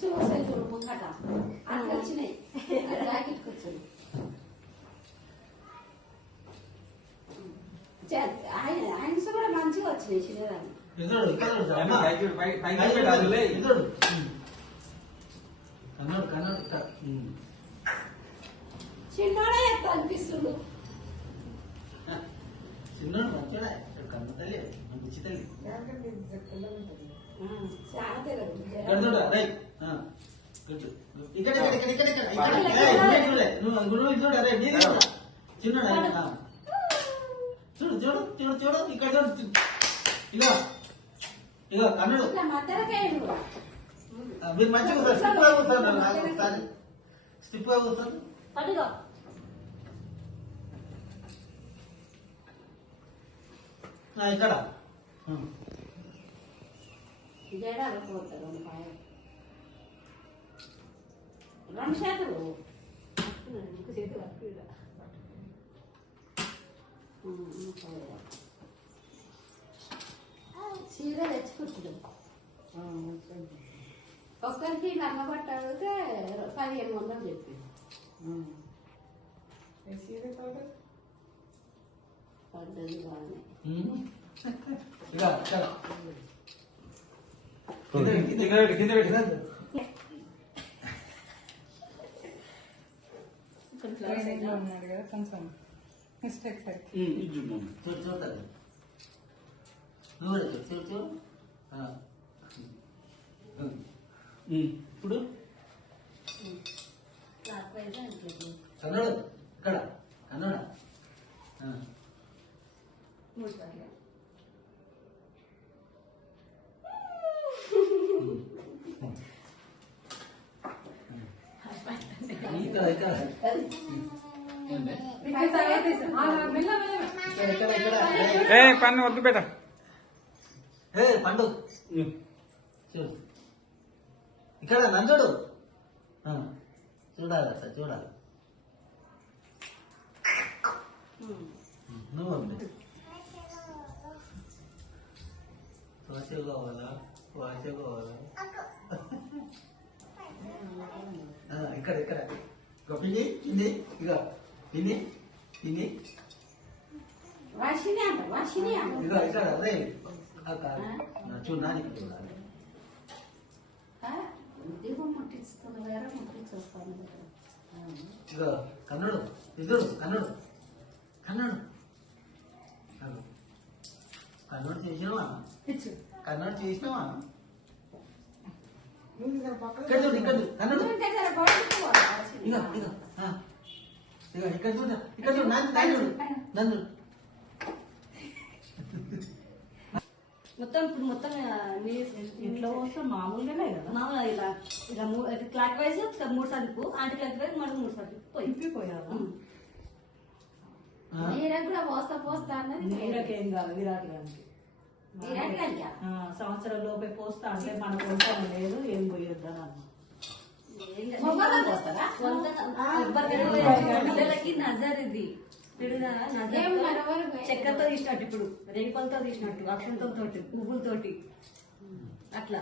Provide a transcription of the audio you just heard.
కుర్చీ వస్తాయి చూడు ముంగట అట్లా వచ్చినాయి జాకెట్ కూర్చొని ఆయన్స్ కూడా మంచిగా వచ్చినాయి శ్రీరామ్ చిన్నోడే ఎక్కువ అనిపిస్తుంది చిన్నోడు మంచిగా కన్ను తల్లి మంచి తల్లి చిన్నోడు చూడు చూడు చూడు చూడు ఇక్కడ చూడు ఇక ఇక కన్నుడు మీరు మంచిగా కూర్చోండి స్టిప్ గా కూర్చోండి ఇక్కడ రెండు చేతులు చేతులు చీర తెచ్చుకుంటుంది ఒక్కరికి నల్ల బట్ట అడిగితే 1500 చెప్పి పడ్డది బాగానే కొంచెం మిస్టేక్ చూడండి నువ్వు చూడు చూడు ఇప్పుడు కన్నడ ఇక్కడ కన్నడ పన్ను వద్దు బేట పండు చూడు ఇక్కడ నందుడు చూడాలి సార్ చూడాలి నువ్వు వాసే కావాలా వాసే కావాలా ఇక్కడ ఇక్కడ పిన్ని పిన్ని ఇక పిన్ని పిన్ని వాషిని అంట వాషిని అంట ఇక ఇక్కడ అదే చూడు నానికి చూడాలి దీపం ముట్టిస్తుంది వేరే ముట్టించేస్తాను ఇక కన్నడు ఇద్దరు కన్నడు కన్నడు కన్నడు చేసినావా కన్నడు చేసినావా ఇక్కడ చూడు ఇక్కడ కన్నడు ఇక ఇక ఇక ఇక్కడ చూడ ఇక్కడ చూడు నందు మొత్తం ఇప్పుడు మొత్తం ఇంట్లో వస్తే మామూలుగానే కదా మామూలుగా ఇలా ఇలా క్లాక్ వైజ్ 3 సార్లు యాంటీ క్లాక్ వైజ్ మళ్ళీ 3 సార్లు పోయిపోయారు నీరకు కూడా పోస్తా పోస్తా అన్నది నీరకేం కాదు విరాట్ గారికి సంవత్సరం లోపే పోస్తా అంటే మన కొంటాం లేదు ఏం పోయొద్దని అన్న పిల్లలకి నజర్ ఇది చక్కెరతో తీసినట్టు ఇప్పుడు రేపలతో తీసినట్టు అక్షంతంతో పువ్వులతోటి అట్లా